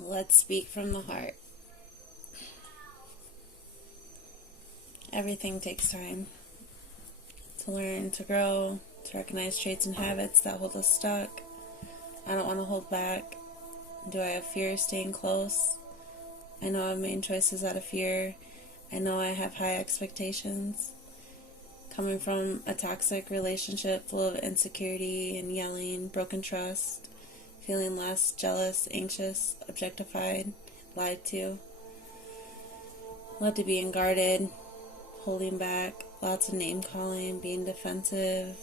Let's speak from the heart. Everything takes time to learn, to grow, to recognize traits and habits that hold us stuck. I don't want to hold back. Do I have fear of staying close? I know I've made choices out of fear. I know I have high expectations. Coming from a toxic relationship full of insecurity and yelling, broken trust, feeling less jealous, anxious, objectified, lied to, led to being guarded, holding back, lots of name calling, being defensive,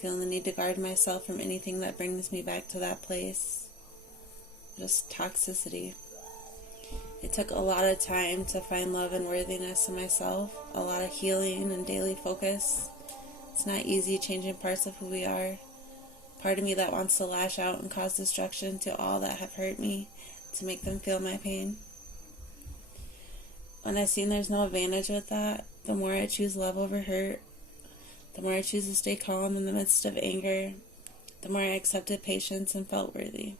feeling the need to guard myself from anything that brings me back to that place. Just toxicity. It took a lot of time to find love and worthiness in myself, a lot of healing and daily focus. It's not easy changing parts of who we are. Part of me that wants to lash out and cause destruction to all that have hurt me, to make them feel my pain. When I've seen there's no advantage with that, the more I choose love over hurt, the more I choose to stay calm in the midst of anger, the more I accepted patience and felt worthy.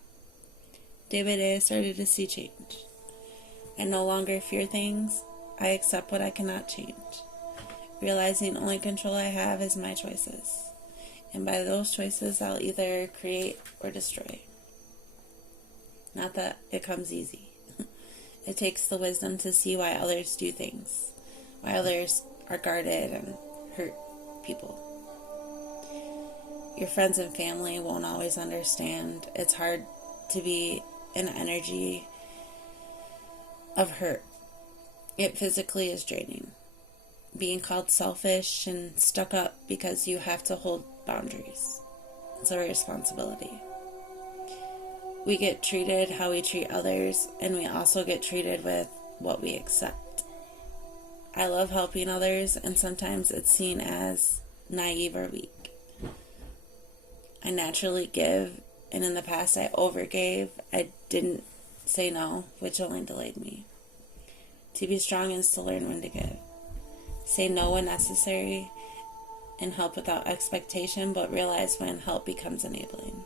Day by day I started to see change. I no longer fear things. I accept what I cannot change. Realizing only control I have is my choices. And by those choices, I'll either create or destroy. Not that it comes easy. It takes the wisdom to see why others do things, why others are guarded and hurt people. Your friends and family won't always understand. It's hard to be in energy of hurt. It physically is draining. Being called selfish and stuck up because you have to hold boundaries. It's our responsibility. We get treated how we treat others, and we also get treated with what we accept. I love helping others, and sometimes it's seen as naive or weak. I naturally give, and in the past I overgave. I didn't say no, which only delayed me. To be strong is to learn when to give. Say no when necessary, and help without expectation, but realize when help becomes enabling.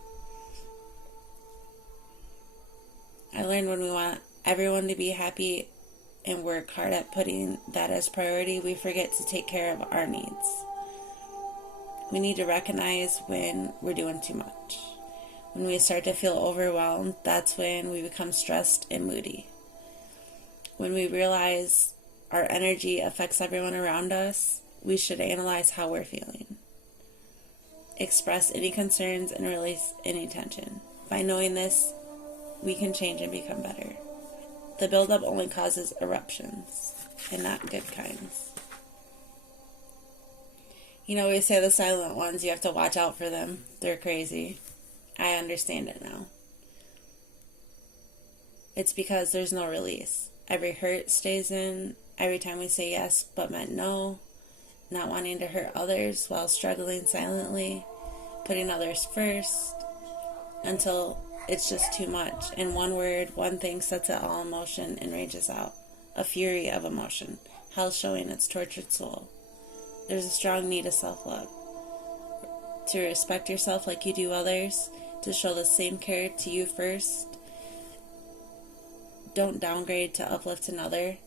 I learned when we want everyone to be happy and work hard at putting that as priority, we forget to take care of our needs. We need to recognize when we're doing too much. When we start to feel overwhelmed, that's when we become stressed and moody. When we realize our energy affects everyone around us, we should analyze how we're feeling. Express any concerns and release any tension. By knowing this, we can change and become better. The buildup only causes eruptions, and not good kinds. You know, we say the silent ones, you have to watch out for them. They're crazy. I understand it now. It's because there's no release. Every hurt stays in. Every time we say yes but meant no. Not wanting to hurt others while struggling silently. Putting others first. Until it's just too much. And one word, one thing sets it all in motion and rages out. A fury of emotion. Hell showing its tortured soul. There's a strong need of self-love. To respect yourself like you do others. To show the same care to you first. Don't downgrade to uplift another.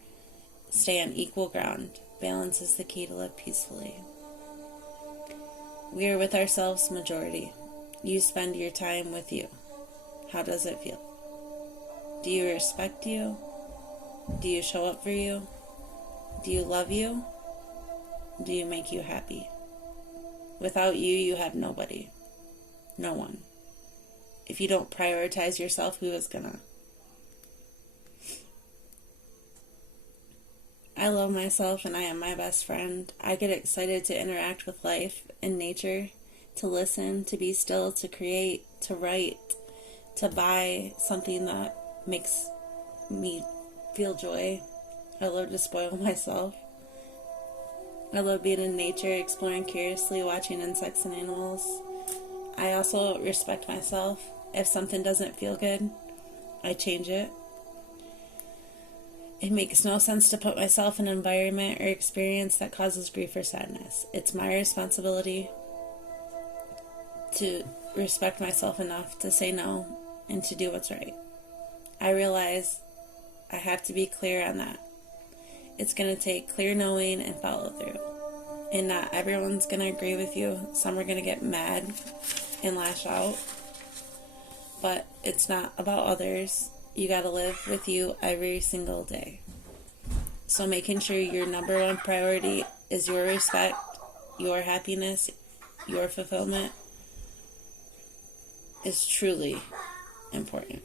Stay on equal ground. Balance is the key to live peacefully. We are with ourselves majority. You spend your time with you. How does it feel? Do you respect you? Do you show up for you? Do you love you? Do you make you happy? Without you, you have nobody. No one. If you don't prioritize yourself, who is gonna? I love myself and I am my best friend. I get excited to interact with life and nature, to listen, to be still, to create, to write, to buy something that makes me feel joy. I love to spoil myself. I love being in nature, exploring curiously, watching insects and animals. I also respect myself. If something doesn't feel good, I change it. It makes no sense to put myself in an environment or experience that causes grief or sadness. It's my responsibility to respect myself enough to say no and to do what's right. I realize I have to be clear on that. It's going to take clear knowing and follow through. And not everyone's going to agree with you. Some are going to get mad and lash out. But it's not about others. You got to live with you every single day. So making sure your number one priority is your respect, your happiness, your fulfillment is truly important.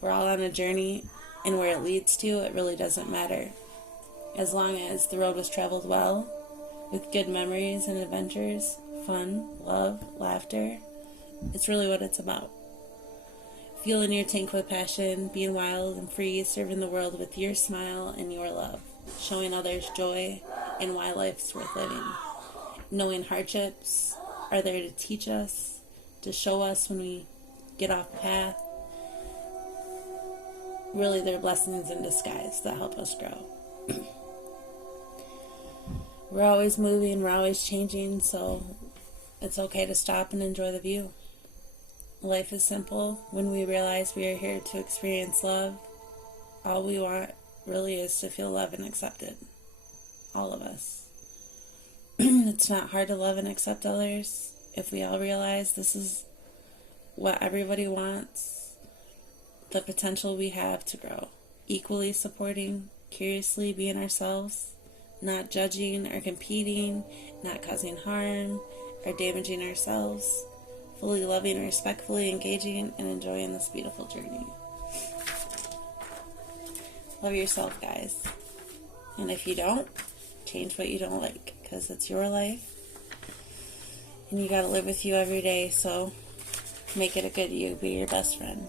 We're all on a journey, and where it leads to, it really doesn't matter. As long as the road was traveled well, with good memories and adventures, fun, love, laughter, it's really what it's about. Fueling your tank with passion, being wild and free, serving the world with your smile and your love, showing others joy and why life's worth living. Knowing hardships are there to teach us, to show us when we get off path. Really, they're blessings in disguise that help us grow. We're always moving, we're always changing, so it's okay to stop and enjoy the view. Life is simple when we realize we are here to experience love. All we want really is to feel loved and accepted. All of us. It's not hard to love and accept others if we all realize this is what everybody wants, the potential we have to grow. Equally supporting, curiously being ourselves, not judging or competing, not causing harm or damaging ourselves, fully loving, respectfully engaging, and enjoying this beautiful journey. Love yourself, guys. And if you don't, change what you don't like, because it's your life. And you got to live with you every day, so make it a good you. Be your best friend.